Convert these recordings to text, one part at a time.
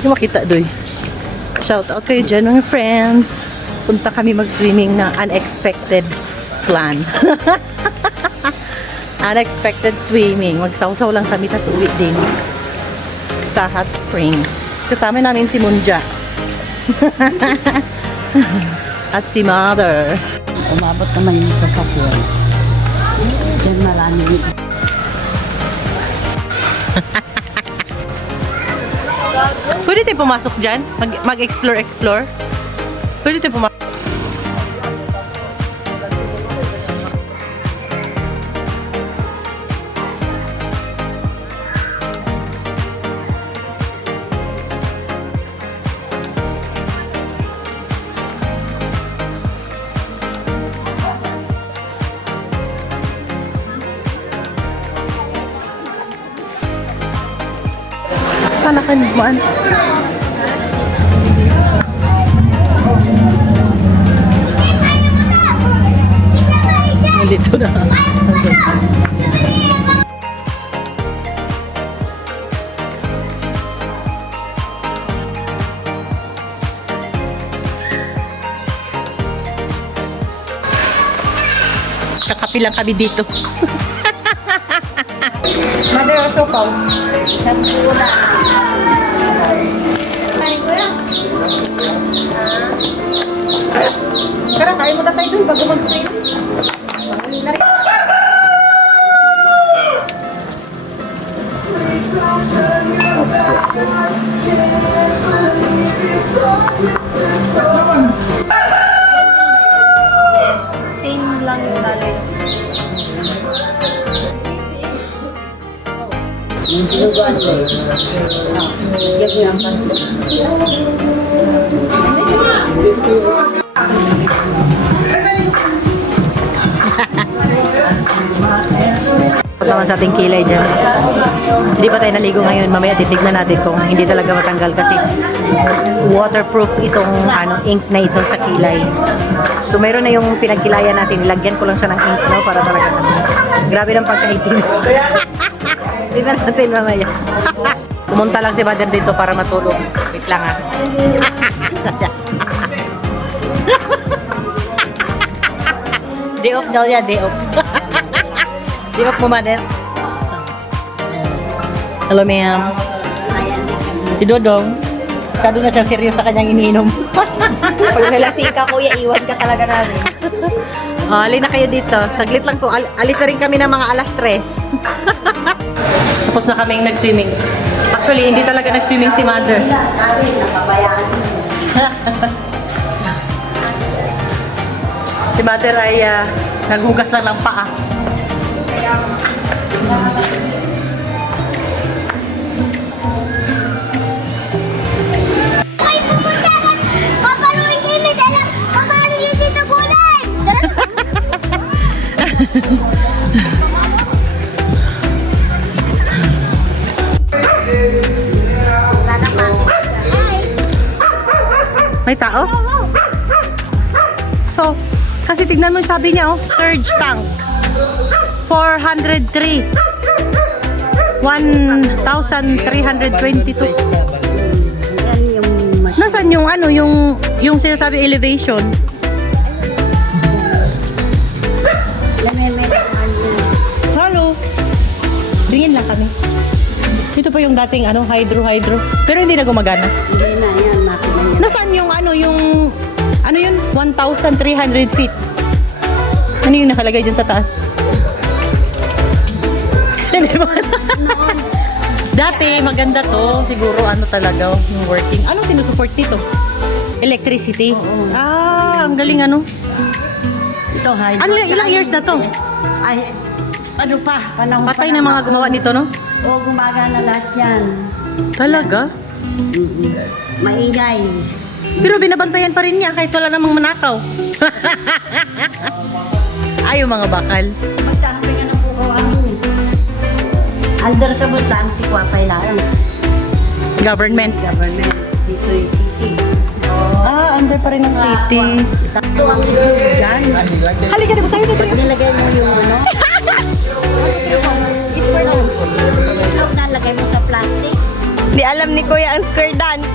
Yung makita doy. Shout out kayo dyan mga friends. Punta kami mag-swimming na unexpected plan. Unexpected swimming. Magsawsaw lang kami tas uwi din sa hot spring. Kasama namin si Munja. At si Mother. Umabot naman yung sa kapwa. Yan marami. Pwede tayo pumasok dyan? Mag-explore. Pwede tayo pumasok. Sana ka nagmaan. Nandito na. Kakapi lang kami dito. Mother, also pa. Isang pula. Tara, kain mo na tayo dun bago mag-swim. Same lang yung talay. Yung pinuguan ko eh. Yan yung ang Pagkaman sa ating kilay dyan. Hindi pa tayo naligo ngayon. Mamaya titignan natin kung hindi talaga matanggal kasi waterproof itong ink na ito sa kilay. So mayroon na yung pinagkilayan natin. Nilagyan ko lang siya ng ink para talaga. Grabe ng pagkaitim. Tignan natin mamaya. Pumunta lang si Mother dito para matulog. Wait lang ha. Day off daw yan, day off. Day off mo, Mother. Hello, ma'am. Si Dodong. Masyado na siya serious sa kanyang iniinom. Pag nalasing ka, kuya, iwan ka talaga namin. Alin na kayo dito. Saglit lang to. Alis na rin kami ng mga alas 3. Tapos na kaming nag-swimming. Actually, hindi talaga nag-swimming si Mother. Sabi, napabayaan. Si Mother ay naghugas lang ng paa. Ay, pumunta ka! Papaluin kayo, may dalang papaluin dito gulay! May tao? So, kasi tignan mo yung sabi niya, oh, surge tank. 403. 1,322. Yan yung Nasaan yung ano, yung sinasabi elevation? Hello. Bingin lang kami. Ito pa yung dating ano, hydro. Pero hindi na gumagana. Hindi na yan, makina yan. Nasaan yung ano, ano yun? 1,300 feet. Ano yung nakalagay dyan sa taas? Hindi mo. Dati, maganda to. Siguro ano talaga, yung working. Anong sinusupport nito? Electricity? Oo. Ang galing ano. Ito, hydro. Ilang years na to? Ay, ano pa? Panahon Patay pa na mga gumawa nito, no? Oo, gumagana lahat yan. Talaga? Maingay. Pero binabantayan pa rin niya kahit wala namang manakaw. Ay, yung mga bakal. Magtahabi ka ng bukaw amin. Under ka mo sa antikwapay lang. Government. Government. Dito yung city. Under pa rin ng city. Ito ang tube dyan. Halika, di ba sa'yo dito? Nilagay mo yung ano. It's for now. Ito nalagay mo sa plastic. Di alam ni Kuya ang square dance.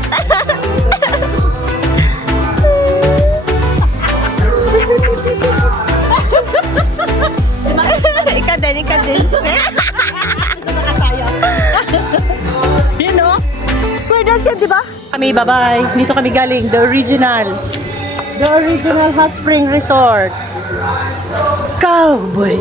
Ikaw din, ikaw din. You know? Square dance yan, di ba? Kami, bye-bye. Dito kami galing. The original Hot Spring Resort. Cowboy.